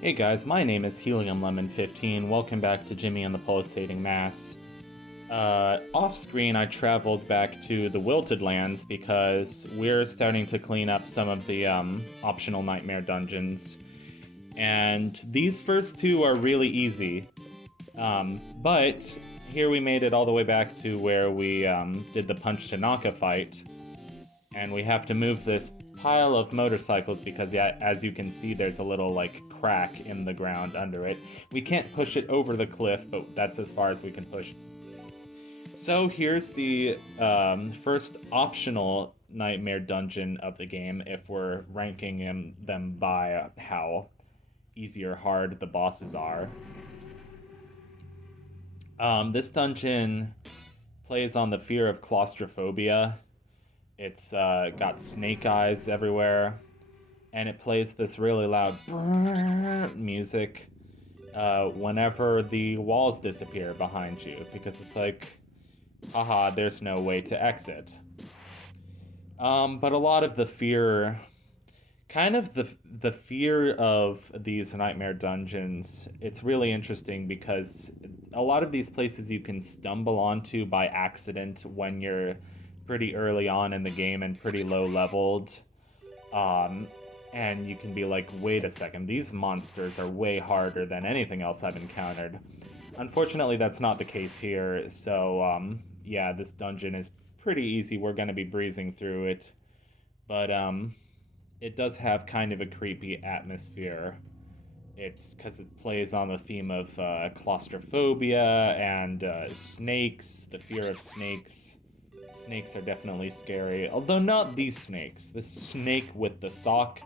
Hey guys, my name is Helium Lemon 15. Welcome back to Jimmy and the Pulsating Mass. Off screen, I traveled back to the Wilted Lands because we're starting to clean up some of the optional nightmare dungeons. And these first two are really easy. But here we made it all the way back to where we did the Punch Tanaka fight. And we have to move this pile of motorcycles because, yeah, as you can see, there's a little, like, crack in the ground under it. We can't push it over the cliff, but that's as far as we can push. So here's the first optional nightmare dungeon of the game if we're ranking them by how easy or hard the bosses are. This dungeon plays on the fear of claustrophobia. It's got snake eyes everywhere, and it plays this really loud music whenever the walls disappear behind you, because it's like, haha, there's no way to exit. But a lot of the fear, kind of the fear of these nightmare dungeons, it's really interesting because a lot of these places you can stumble onto by accident when you're pretty early on in the game and pretty low leveled. And you can be like, wait a second, these monsters are way harder than anything else I've encountered. Unfortunately, that's not the case here, so yeah, this dungeon is pretty easy. We're going to be breezing through it. But it does have kind of a creepy atmosphere. It's because it plays on the theme of claustrophobia and snakes, the fear of snakes. Snakes are definitely scary, although not these snakes. The snake with the sock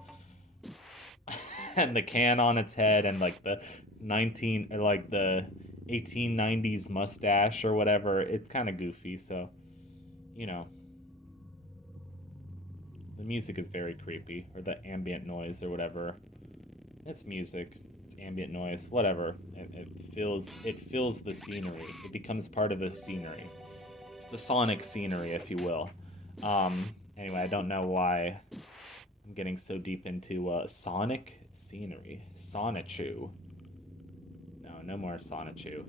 and the can on its head and like the 1890s mustache or whatever. It's kind of goofy, so you know. The music is very creepy, or the ambient noise or whatever. It's music. It's ambient noise, whatever. It fills the scenery. It becomes part of the scenery. The sonic scenery, if you will. Anyway, I don't know why I'm getting so deep into sonic scenery. Sonichu. No more Sonichu.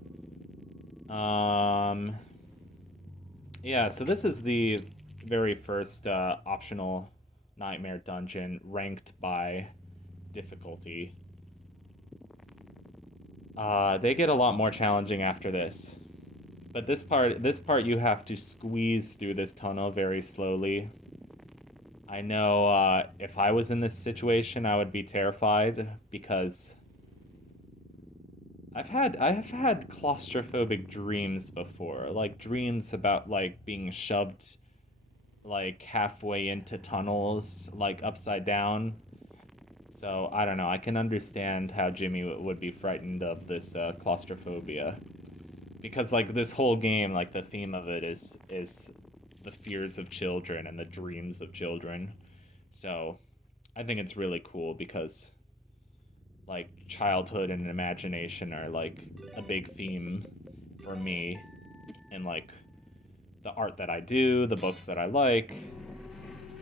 Yeah, so this is the very first optional nightmare dungeon ranked by difficulty. They get a lot more challenging after this. But this part you have to squeeze through this tunnel very slowly. I know if I was in this situation, I would be terrified because I have had claustrophobic dreams before, like dreams about like being shoved like halfway into tunnels, like upside down. So I don't know. I can understand how Jimmy would be frightened of this claustrophobia. Because like this whole game, like the theme of it is the fears of children and the dreams of children. So I think it's really cool because like childhood and imagination are like a big theme for me, and like the art that I do, the books that I like,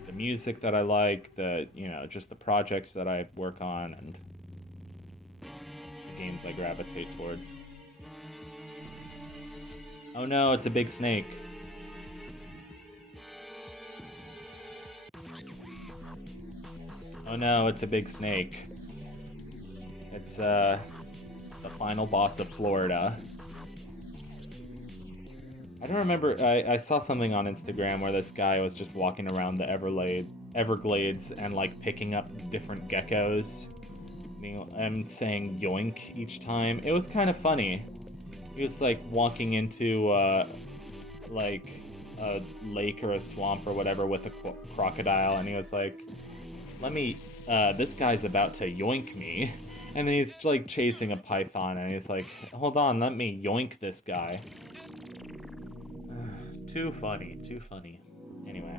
the music that I like, the just the projects that I work on, and the games I gravitate towards. Oh no, it's a big snake. Oh no, it's a big snake. It's the final boss of Florida. I don't remember, I saw something on Instagram where this guy was just walking around the Everglades and like picking up different geckos and saying yoink each time. It was kind of funny. He was like walking into like a lake or a swamp or whatever with a crocodile, and he was like, this guy's about to yoink me. And then he's like chasing a python, and he's like, hold on, let me yoink this guy. Too funny, too funny. Anyway.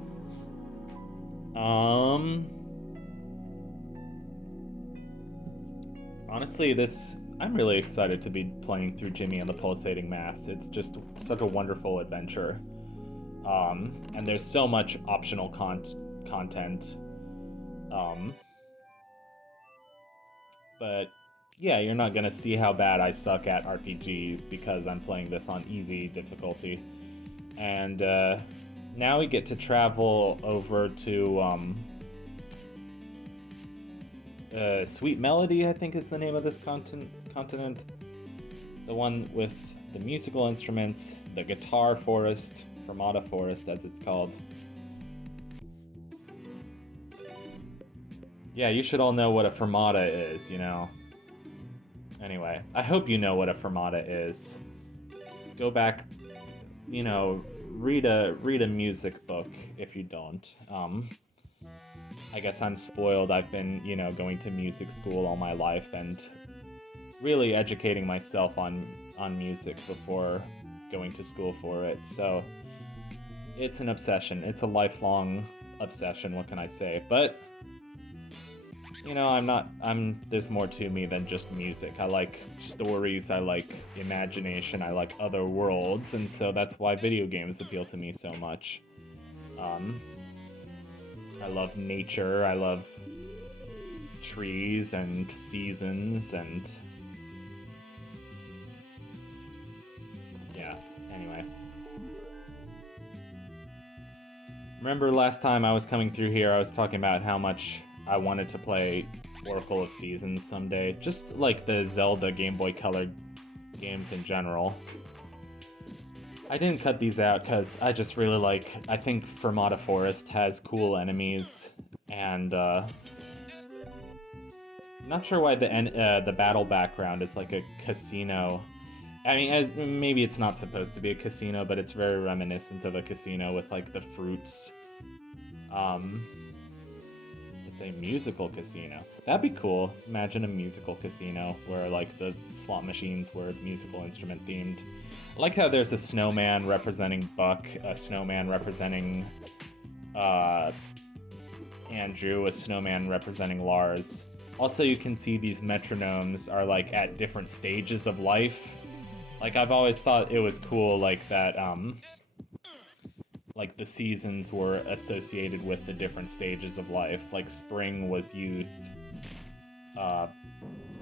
Honestly, I'm really excited to be playing through Jimmy and the Pulsating Mass. It's just such a wonderful adventure. And there's so much optional content. But yeah, you're not gonna see how bad I suck at RPGs because I'm playing this on easy difficulty. And now we get to travel over to Sweet Melody, I think is the name of this continent. The one with the musical instruments, the guitar forest, Fermata Forest as it's called. Yeah, you should all know what a fermata is, you know. Anyway, I hope you know what a fermata is. Go back, you know, read a music book if you don't. I guess I'm spoiled. I've been, you know, going to music school all my life and really educating myself on music before going to school for it. So it's an obsession. It's a lifelong obsession, what can I say? But you know, there's more to me than just music. I like stories, I like imagination, I like other worlds, and so that's why video games appeal to me so much. I love nature, I love trees and seasons and yeah, anyway. Remember last time I was coming through here, I was talking about how much I wanted to play Oracle of Seasons someday. Just like the Zelda Game Boy Color games in general. I didn't cut these out because I just really like... I think Fermata Forest has cool enemies, and not sure why the battle background is like a casino. I mean, maybe it's not supposed to be a casino, but it's very reminiscent of a casino with like the fruits. It's a musical casino. That'd be cool. Imagine a musical casino where like the slot machines were musical instrument themed. I like how there's a snowman representing Buck, a snowman representing Andrew, a snowman representing Lars. Also, you can see these metronomes are like at different stages of life. Like I've always thought it was cool, like that like the seasons were associated with the different stages of life. Like spring was youth,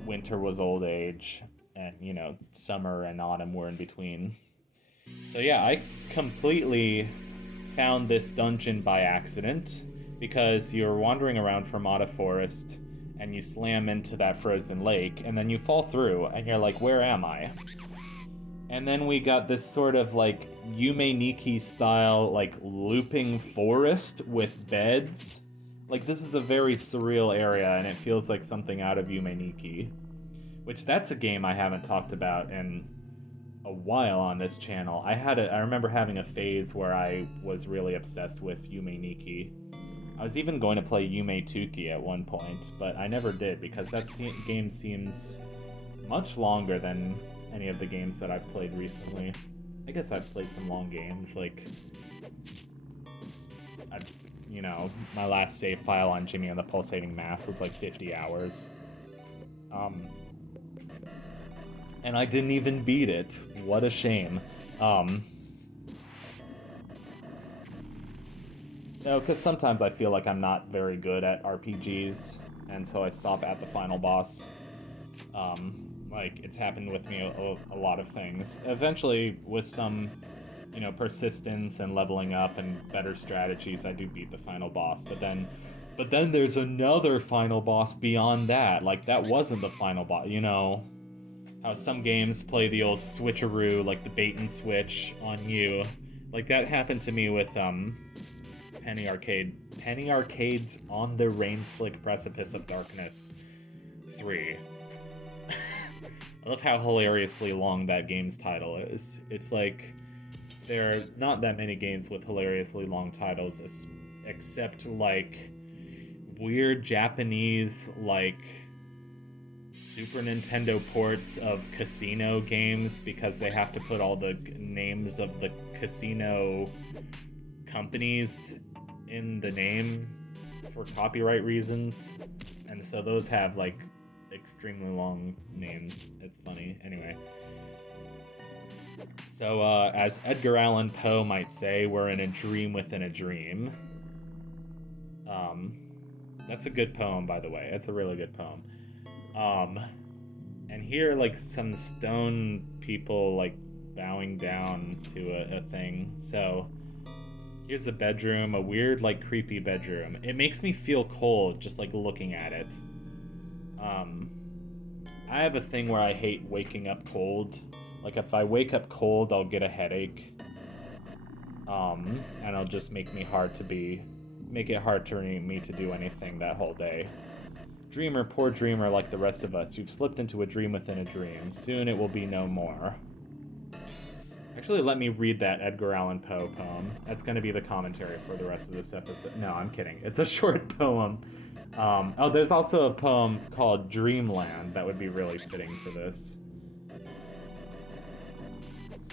winter was old age, and you know, summer and autumn were in between. So yeah, I completely found this dungeon by accident because you're wandering around Fermata Forest and you slam into that frozen lake and then you fall through and you're like, where am I? And then we got this sort of like Yume Nikki style like looping forest with beds. Like this is a very surreal area and it feels like something out of Yume Nikki. Which that's a game I haven't talked about in a while on this channel. I remember having a phase where I was really obsessed with Yume Nikki. I was even going to play Yume Tuki at one point, but I never did because that game seems much longer than any of the games that I've played recently. I guess I've played some long games, like you know, my last save file on Jimmy and the Pulsating Mass was like 50 hours. And I didn't even beat it. What a shame. No, because sometimes I feel like I'm not very good at RPGs, and so I stop at the final boss. Like, it's happened with me a lot of things. Eventually, with some, you know, persistence and leveling up and better strategies, I do beat the final boss. But then there's another final boss beyond that. Like, that wasn't the final boss, you know? How some games play the old switcheroo, like the bait and switch on you. Like, that happened to me with, Penny Arcade's On the Rain-Slick Precipice of Darkness 3. I love how hilariously long that game's title is. It's like, there are not that many games with hilariously long titles, except like weird Japanese, like Super Nintendo ports of casino games because they have to put all the names of the casino companies in the name for copyright reasons. And so those have like extremely long names. It's funny. Anyway. So, as Edgar Allan Poe might say, we're in a dream within a dream. That's a good poem, by the way. It's a really good poem. hear like some stone people like bowing down to a thing. So here's a bedroom, a weird like creepy bedroom. It makes me feel cold just like looking at it. I have a thing where I hate waking up cold. Like if I wake up cold, I'll get a headache. And it'll just make it hard for me to do anything that whole day. Dreamer, poor dreamer, like the rest of us, you've slipped into a dream within a dream. Soon it will be no more. Actually, let me read that Edgar Allan Poe poem. That's going to be the commentary for the rest of this episode. No, I'm kidding. It's a short poem. Oh, there's also a poem called Dreamland that would be really fitting for this.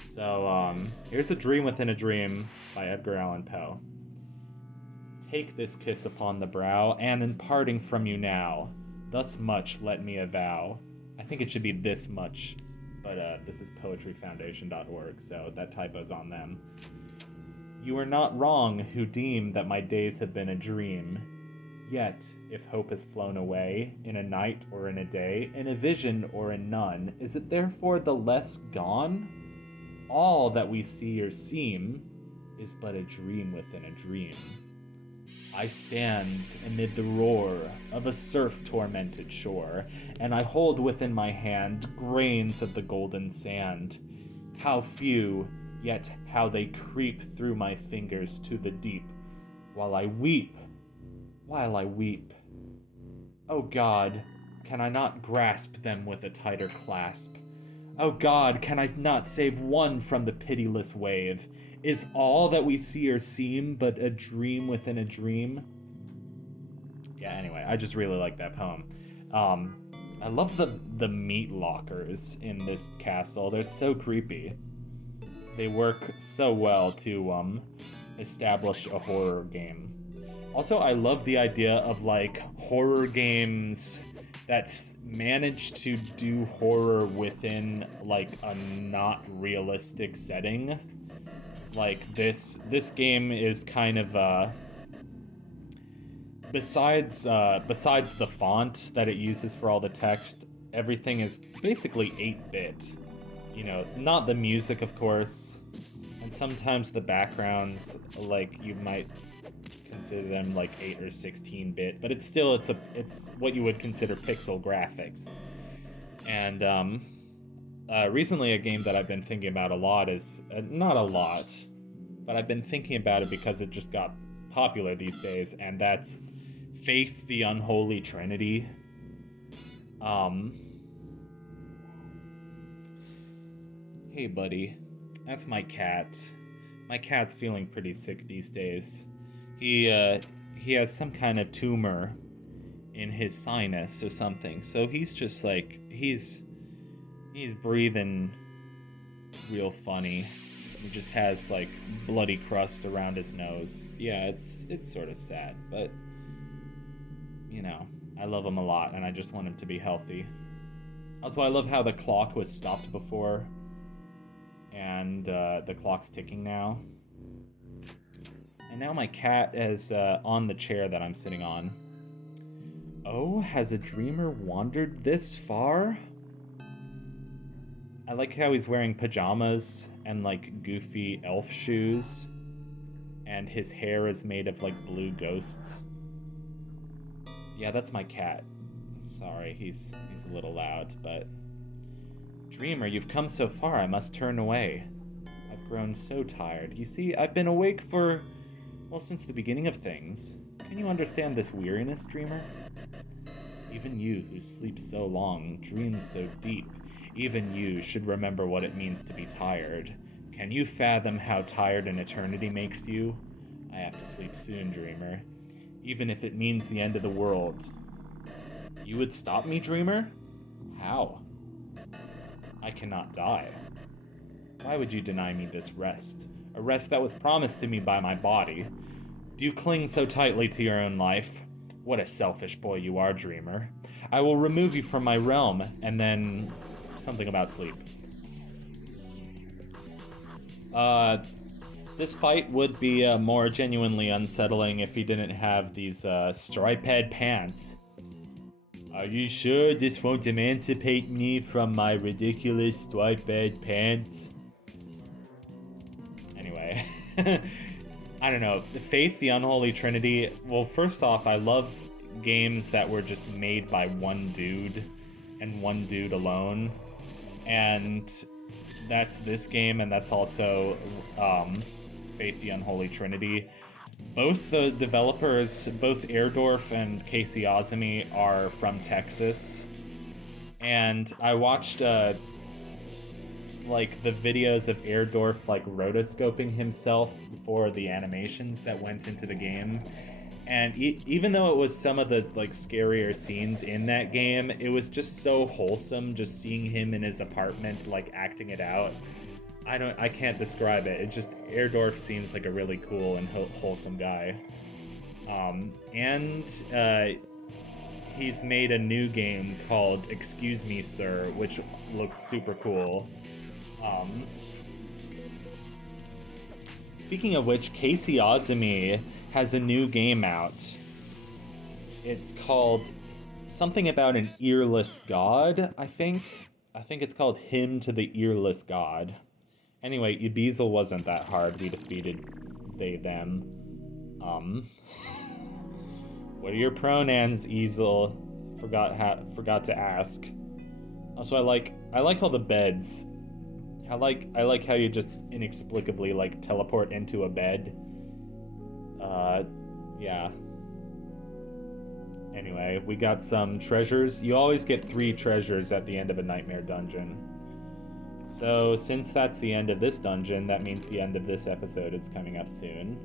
So, here's A Dream Within a Dream by Edgar Allan Poe. Take this kiss upon the brow, and in parting from you now, thus much let me avow. I think it should be this much, but this is poetryfoundation.org, so that typo's on them. You are not wrong who deem that my days have been a dream. Yet, if hope has flown away, in a night or in a day, in a vision or in none, is it therefore the less gone? All that we see or seem is but a dream within a dream. I stand amid the roar of a surf-tormented shore, and I hold within my hand grains of the golden sand. How few, yet how they creep through my fingers to the deep, while I weep. O God, can I not grasp them with a tighter clasp? O God, can I not save one from the pitiless wave? Is all that we see or seem but a dream within a dream? Yeah, anyway, I just really like that poem. I love the meat lockers in this castle. They're so creepy. They work so well to establish a horror game. Also, I love the idea of like horror games that's managed to do horror within like a not realistic setting. Like this game is kind of besides the font that it uses for all the text, everything is basically 8-bit. You know, not the music, of course, and sometimes the backgrounds, like you might consider them like 8 or 16-bit, but it's what you would consider pixel graphics. And recently, a game that I've been thinking about a lot is not a lot, but I've been thinking about it because it just got popular these days, and that's Faith: The Unholy Trinity. Hey, buddy, that's my cat. My cat's feeling pretty sick these days. He has some kind of tumor in his sinus or something, so he's just like he's breathing real funny. He just has like bloody crust around his nose. Yeah, it's sort of sad, but you know, I love him a lot and I just want him to be healthy. Also, I love how the clock was stopped before and the clock's ticking now. And now my cat is on the chair that I'm sitting on. Oh, has a dreamer wandered this far? I like how he's wearing pajamas and like goofy elf shoes, and his hair is made of like blue ghosts. Yeah, that's my cat. I'm sorry, he's a little loud, but... Dreamer, you've come so far, I must turn away. I've grown so tired. You see, I've been awake for, well, since the beginning of things. Can you understand this weariness, dreamer? Even you, who sleep so long, dream so deep, even you should remember what it means to be tired. Can you fathom how tired an eternity makes you? I have to sleep soon, dreamer, even if it means the end of the world. You would stop me, dreamer? How? I cannot die. Why would you deny me this rest? A rest that was promised to me by my body. Do you cling so tightly to your own life? What a selfish boy you are, dreamer. I will remove you from my realm, and then... something about sleep. This fight would be more genuinely unsettling if he didn't have these striped pants. Are you sure this won't emancipate me from my ridiculous striped bed pants? Anyway. I don't know. Faith, the Unholy Trinity. Well, first off, I love games that were just made by one dude and one dude alone. And that's this game, and that's also Faith, the Unholy Trinity. Both the developers, both Airdorf and Casey Ozumi, are from Texas. And I watched like the videos of Airdorf like rotoscoping himself for the animations that went into the game. And even though it was some of the like scarier scenes in that game, it was just so wholesome just seeing him in his apartment like acting it out. I can't describe it. It just, Airdorf seems like a really cool and wholesome guy. He's made a new game called Excuse Me Sir, which looks super cool. Speaking of which, Casey Ozumi has a new game out. It's called something about an earless god, I think. I think it's called Hymn to the Earless God. Anyway, Ibiza wasn't that hard. We defeated they, them. What are your pronouns, Easel? Forgot to ask. Also, I like all the beds. I like how you just inexplicably like teleport into a bed. Yeah. Anyway, we got some treasures. You always get 3 treasures at the end of a nightmare dungeon. So, since that's the end of this dungeon, that means the end of this episode is coming up soon.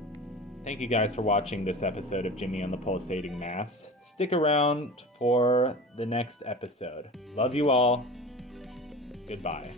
Thank you guys for watching this episode of Jimmy and the Pulsating Mass. Stick around for the next episode. Love you all. Goodbye.